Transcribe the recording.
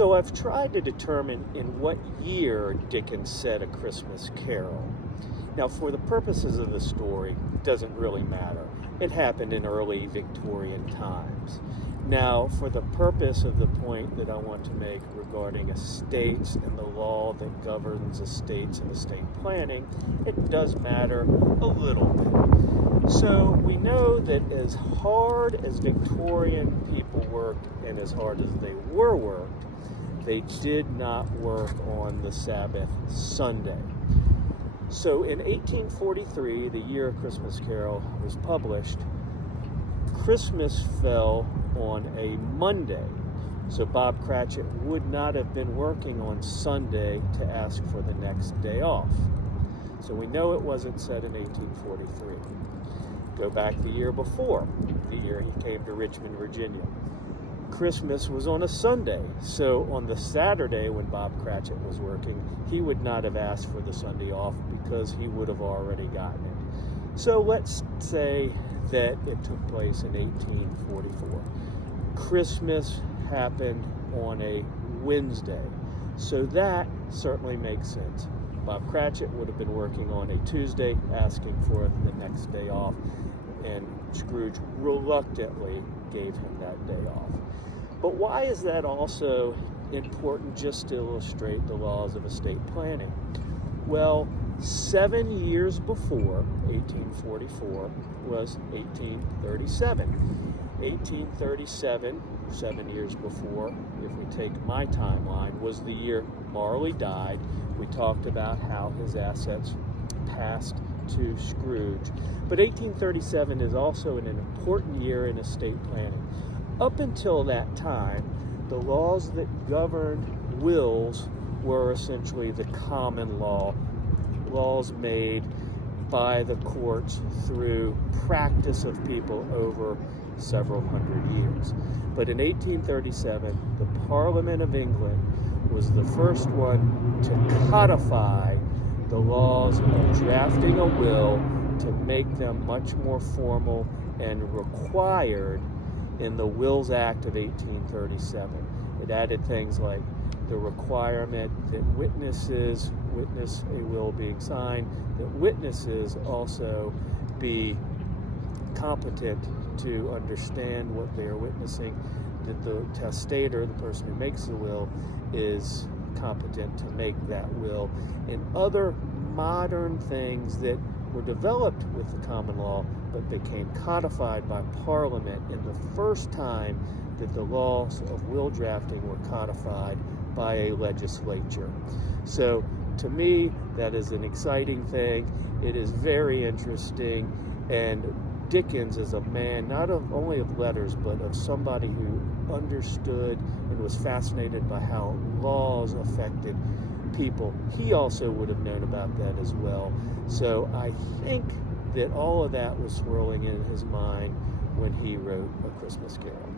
So I've tried to determine in what year Dickens said A Christmas Carol. Now, for the purposes of the story, it doesn't really matter. It happened in early Victorian times. Now, for the purpose of the point that I want to make regarding estates and the law that governs estates and estate planning, it does matter a little bit. So we know that as hard as Victorian people worked and as hard as they were worked, they did not work on the Sabbath Sunday. So in 1843, the year A Christmas Carol was published, Christmas fell on a Monday. So Bob Cratchit would not have been working on Sunday to ask for the next day off. So we know it wasn't said in 1843. Go back the year before, the year he came to Richmond, Virginia. Christmas was on a Sunday, so on the Saturday when Bob Cratchit was working, he would not have asked for the Sunday off because he would have already gotten it. So let's say that it took place in 1844. Christmas happened on a Wednesday, so that certainly makes sense. Bob Cratchit would have been working on a Tuesday, asking for the next day off, and Scrooge reluctantly gave him that day off. But why is that also important just to illustrate the laws of estate planning? Well, 7 years before 1844 was 1837. 1837, 7 years before, if we take my timeline, was the year Marley died. We talked about how his assets passed to Scrooge. But 1837 is also an important year in estate planning. Up until that time, the laws that governed wills were essentially the common law, laws made by the courts through practice of people over several hundred years. But in 1837, the Parliament of England was the first one to codify the laws of drafting a will to make them much more formal and required in the Wills Act of 1837. It added things like the requirement that witnesses witness a will being signed, that witnesses also be competent to understand what they are witnessing, that the testator, the person who makes the will, is competent to make that will, and other modern things that were developed with the common law but became codified by Parliament in the first time that the laws of will drafting were codified by a legislature. So to me, that is an exciting thing. It is very interesting, and Dickens is a man not only of letters, but of somebody who understood and was fascinated by how laws affected people. He also would have known about that as well. So I think that all of that was swirling in his mind when he wrote A Christmas Carol.